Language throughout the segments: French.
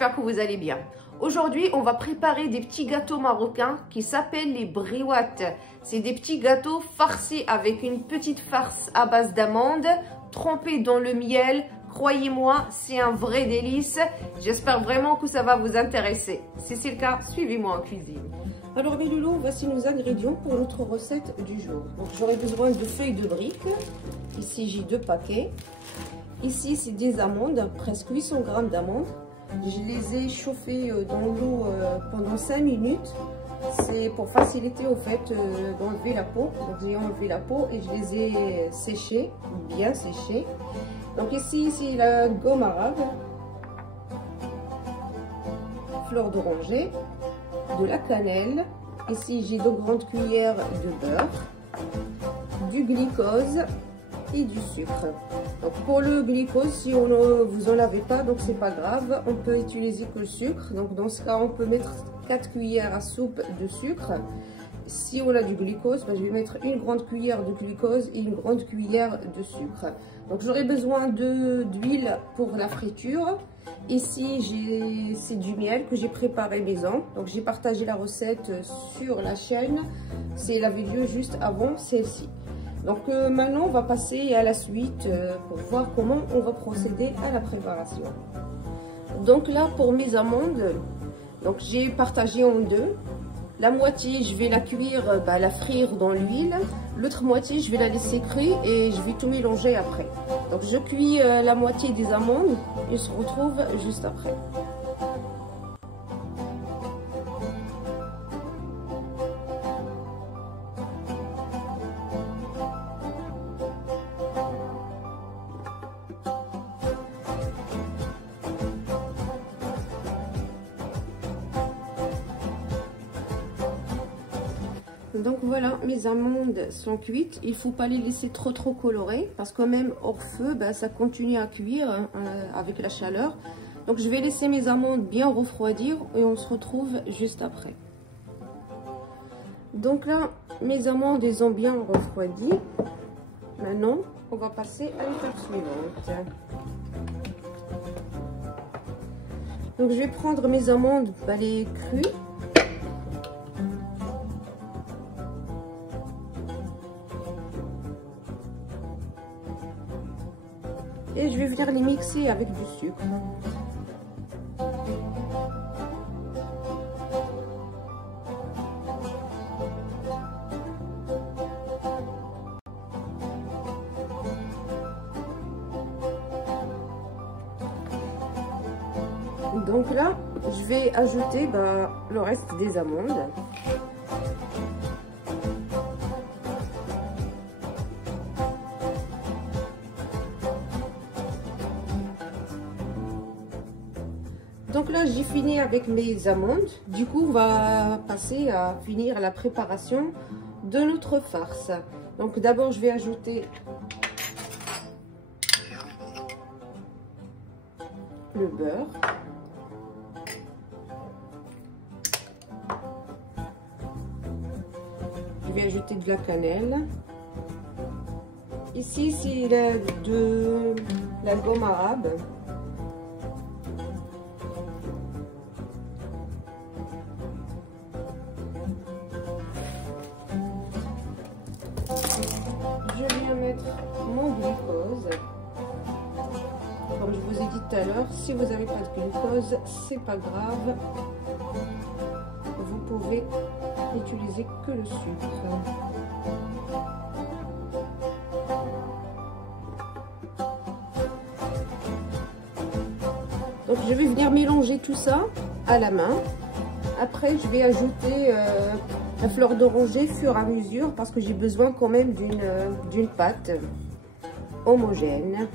j'espère que vous allez bien. Aujourd'hui, on va préparer des petits gâteaux marocains qui s'appellent les briouates. C'est des petits gâteaux farcis avec une petite farce à base d'amandes, trempés dans le miel. Croyez-moi, c'est un vrai délice. J'espère vraiment que ça va vous intéresser. Si c'est le cas, suivez-moi en cuisine. Alors mes loulous, voici nos ingrédients pour notre recette du jour. Donc j'aurai besoin de feuilles de briques. Ici j'ai 2 paquets. Ici c'est des amandes, presque 800 g d'amandes. Je les ai chauffées dans l'eau pendant 5 minutes. C'est pour faciliter au fait d'enlever la peau. Donc j'ai enlevé la peau et je les ai séchées, bien séchées. Donc ici c'est la gomme arabe, fleur d'oranger, de la cannelle. Ici j'ai 2 grandes cuillères de beurre, du glucose et du sucre. Donc pour le glucose, si vous en avez pas, donc c'est pas grave, on peut utiliser que le sucre. Donc dans ce cas, on peut mettre 4 cuillères à soupe de sucre. Si on a du glucose, je vais mettre une grande cuillère de glucose et une grande cuillère de sucre. Donc j'aurai besoin d'huile pour la friture. Ici c'est du miel que j'ai préparé maison. Donc j'ai partagé la recette sur la chaîne. C'est la vidéo juste avant celle-ci. Donc maintenant on va passer à la suite pour voir comment on va procéder à la préparation. Donc là pour mes amandes, donc j'ai partagé en 2. La moitié je vais la cuire, la frire dans l'huile. L'autre moitié je vais la laisser cuire et je vais tout mélanger après. Donc je cuis la moitié des amandes et on se retrouve juste après. Donc voilà, mes amandes sont cuites. Il ne faut pas les laisser trop colorées parce que même hors feu, ça continue à cuire avec la chaleur. Donc je vais laisser mes amandes bien refroidir et on se retrouve juste après. Donc là, mes amandes elles ont bien refroidi. Maintenant, on va passer à l'étape suivante. Donc je vais prendre mes amandes les crues. Et je vais venir les mixer avec du sucre. Donc là, je vais ajouter le reste des amandes. Donc là, j'ai fini avec mes amandes. Du coup, on va passer à finir la préparation de notre farce. Donc d'abord, je vais ajouter le beurre. Je vais ajouter de la cannelle. Ici, c'est de la gomme arabe. Je viens mettre mon glucose. Comme je vous ai dit tout à l'heure, si vous n'avez pas de glucose, c'est pas grave. Vous pouvez utiliser que le sucre. Donc je vais venir mélanger tout ça à la main. Après je vais ajouter la fleur d'oranger au fur et à mesure parce que j'ai besoin quand même d'une pâte homogène.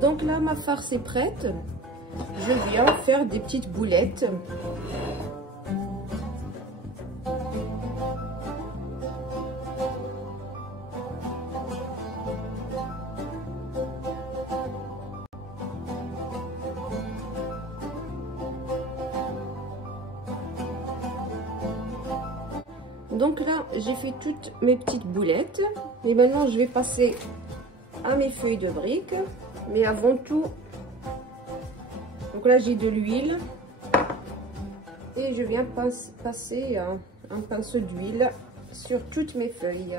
Donc là, ma farce est prête. Je viens faire des petites boulettes. Donc là, j'ai fait toutes mes petites boulettes. Et maintenant, je vais passer à mes feuilles de briques. Mais avant tout, donc là, j'ai de l'huile. Et je viens passer un pinceau d'huile sur toutes mes feuilles.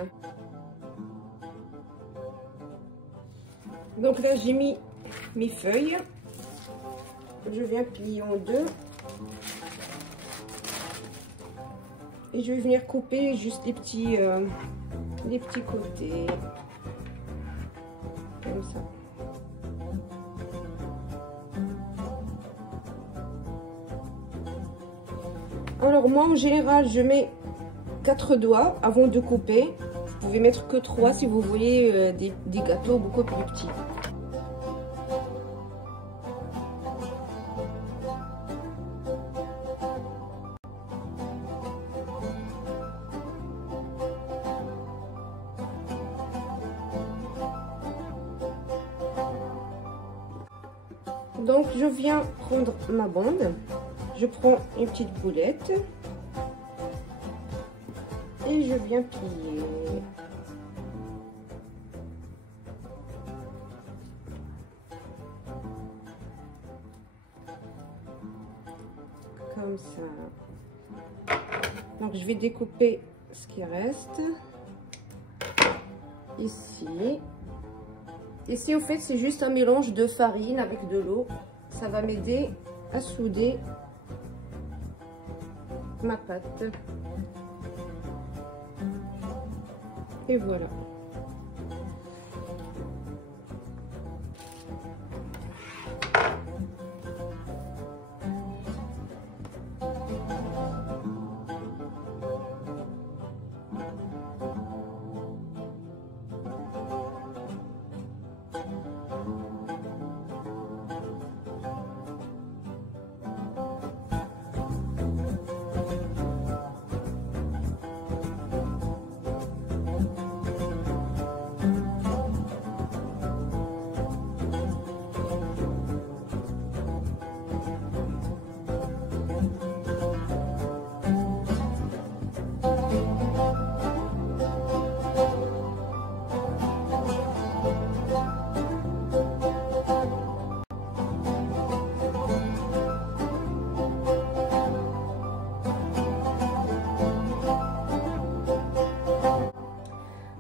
Donc là, j'ai mis mes feuilles. Je viens plier en deux. Et je vais venir couper juste les petits côtés. Comme ça. Alors moi, en général, je mets 4 doigts avant de couper. Vous pouvez mettre que 3 si vous voulez des gâteaux beaucoup plus petits. Donc je viens prendre ma bande, je prends une petite boulette et je viens plier. Comme ça. Donc je vais découper ce qui reste ici. Ici, au fait, c'est juste un mélange de farine avec de l'eau. Ça va m'aider à souder ma pâte. Et voilà.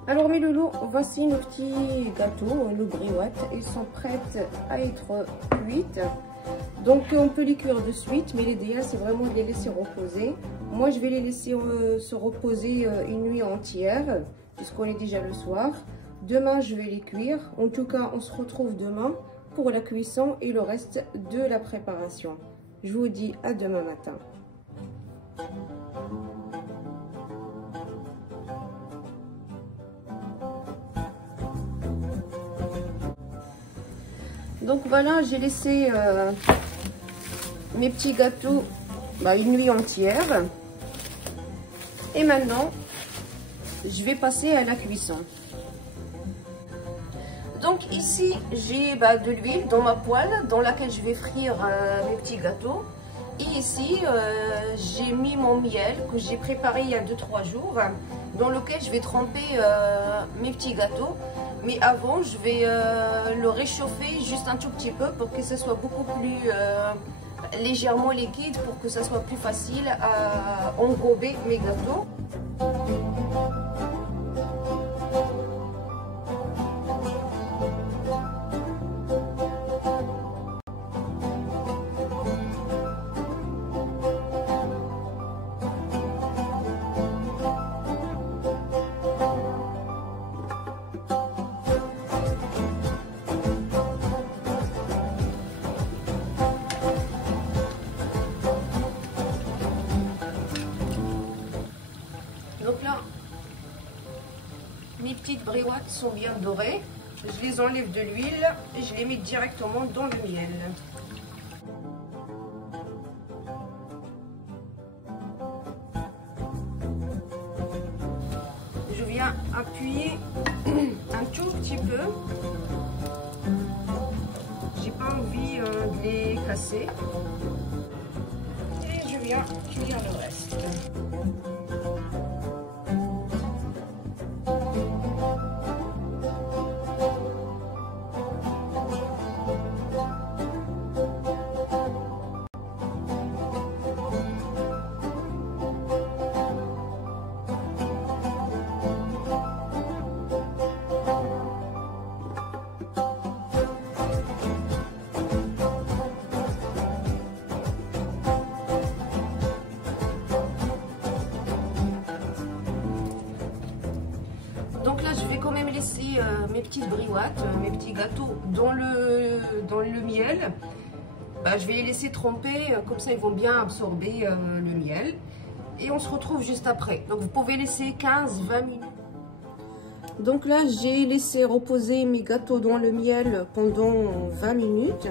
Alors mes loulous, voici nos petits gâteaux, nos briottes. Ils sont prêts à être cuites. Donc on peut les cuire de suite, mais l'idéal c'est vraiment de les laisser reposer. Moi je vais les laisser se reposer une nuit entière, puisqu'on est déjà le soir. Demain je vais les cuire. En tout cas on se retrouve demain pour la cuisson et le reste de la préparation. Je vous dis à demain matin. Donc voilà, j'ai laissé mes petits gâteaux une nuit entière. Et maintenant, je vais passer à la cuisson. Donc ici, j'ai de l'huile dans ma poêle dans laquelle je vais frire mes petits gâteaux. Et ici, j'ai mis mon miel que j'ai préparé il y a 2-3 jours, dans lequel je vais tremper mes petits gâteaux. Mais avant, je vais le réchauffer juste un tout petit peu pour que ce soit beaucoup plus légèrement liquide, pour que ça soit plus facile à enrober mes gâteaux. Donc là, mes petites briottes sont bien dorées. Je les enlève de l'huile et je les mets directement dans le miel. Je viens appuyer un tout petit peu. J'ai pas envie de les casser. Et je viens cuire le reste. mes petites briouattes, mes petits gâteaux dans le miel. Bah, je vais les laisser tremper, comme ça ils vont bien absorber le miel. Et on se retrouve juste après. Donc vous pouvez laisser 15-20 minutes. Donc là, j'ai laissé reposer mes gâteaux dans le miel pendant 20 minutes,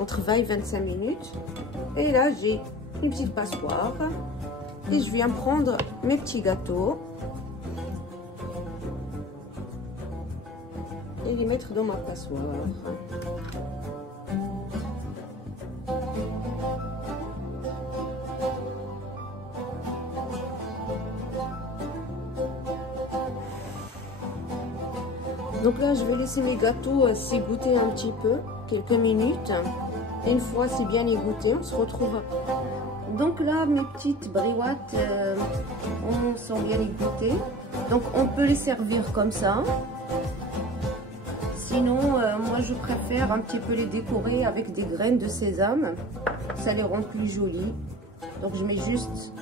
entre 20 et 25 minutes. Et là, j'ai une petite passoire. Et je viens prendre mes petits gâteaux et les mettre dans ma passoire. Donc là, je vais laisser mes gâteaux s'égoutter un petit peu, quelques minutes. Et une fois c'est bien égoutté, on se retrouve. Donc là, mes petites briouattes sont bien égouttées. Donc on peut les servir comme ça. Sinon, moi je préfère un petit peu les décorer avec des graines de sésame. Ça les rend plus jolies. Donc je mets juste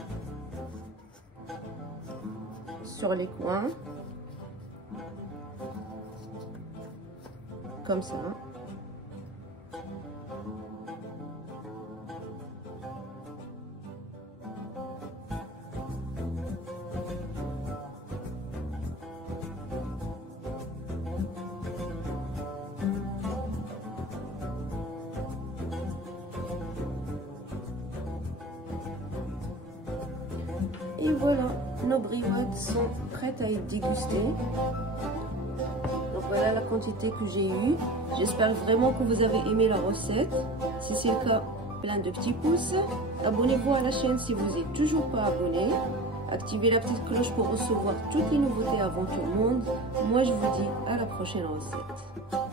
sur les coins. Comme ça. Et voilà, nos briouattes sont prêtes à être dégustées. Donc voilà la quantité que j'ai eue. J'espère vraiment que vous avez aimé la recette. Si c'est le cas, plein de petits pouces. Abonnez-vous à la chaîne si vous n'êtes toujours pas abonné. Activez la petite cloche pour recevoir toutes les nouveautés avant tout le monde. Moi je vous dis à la prochaine recette.